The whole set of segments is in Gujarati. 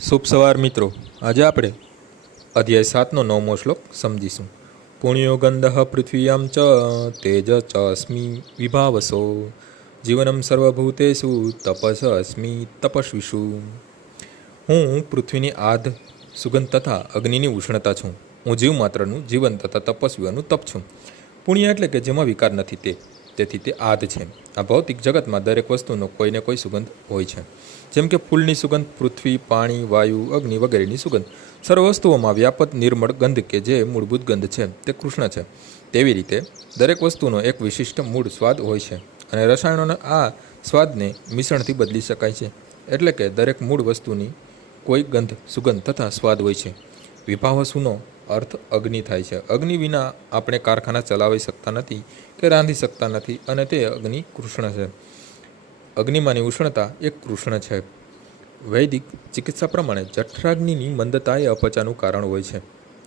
શુભ સવાર મિત્રો. આજે આપણે અધ્યાય સાતનો નવમો શ્લોક સમજીશું. પુણ્યો ગંધ પૃથ્વીયામ ચ તેજ ચ અસ્મિ વિભાવસો. જીવનમ સર્વભૂતેશુ તપસ અસ્મિ તપસ્વીશુ હું પૃથ્વીની આધ, સુગંધ તથા અગ્નિની ઉષ્ણતા છું. હું જીવ માત્રનું જીવન તથા તપસ્વીઓનું તપ છું. પુણ્ય એટલે કે જેમાં વિકાર નથી તે. તેથી તે આદ છે. આ ભૌતિક જગતમાં દરેક વસ્તુનો કોઈને કોઈ સુગંધ હોય છે. જેમ કે ફૂલની સુગંધ, પૃથ્વી, પાણી, વાયુ, અગ્નિ વગેરેની સુગંધ. સર્વ વસ્તુઓમાં વ્યાપક, નિર્મળ ગંધ કે જે મૂળભૂત ગંધ છે, તે કૃષ્ણ છે. તેવી રીતે દરેક વસ્તુનો એક વિશિષ્ટ મૂળ સ્વાદ હોય છે અને રસાયણોના આ સ્વાદને મિશ્રણથી બદલી શકાય છે. એટલે કે દરેક મૂળ વસ્તુની કોઈ ગંધ, સુગંધ તથા સ્વાદ હોય છે. વિભાવસુનો અર્થ અગ્નિ થાય છે. અગ્નિ વિના આપણે કારખાના ચલાવી શકતા નથી કે રાંધી શકતા નથી અને તે અગ્નિ કૃષ્ણ છે. અગ્નિમાંની ઉષ્ણતા એક કૃષ્ણ છે. વૈદિક ચિકિત્સા પ્રમાણે જઠરાગ્નિની મંદતા એ અપચાનું કારણ હોય છે.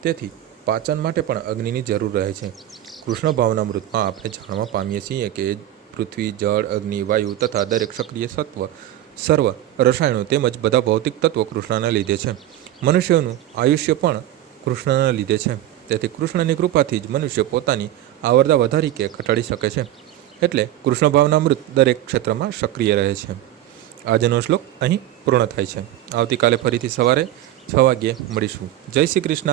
તેથી પાચન માટે પણ અગ્નિની જરૂર રહે છે. કૃષ્ણ ભાવના મૃતમાં આપણે જાણવા પામીએ છીએ કે પૃથ્વી, જળ, અગ્નિ, વાયુ તથા દરેક સક્રિય સત્વ, સર્વ, રસાયણો તેમજ બધા ભૌતિક તત્વો કૃષ્ણના લીધે છે. મનુષ્યનું આયુષ્ય પણ કૃષ્ણના લીધે છે. તેથી કૃષ્ણની કૃપાથી જ મનુષ્ય પોતાની આવરદા વધારી કે ઘટાડી શકે છે. એટલે કૃષ્ણ ભાવનામૃત દરેક ક્ષેત્રમાં સક્રિય રહે છે. આજનો શ્લોક અહીં પૂર્ણ થાય છે. આવતીકાલે ફરીથી સવારે છ વાગ્યે મળીશું. જય શ્રી કૃષ્ણ.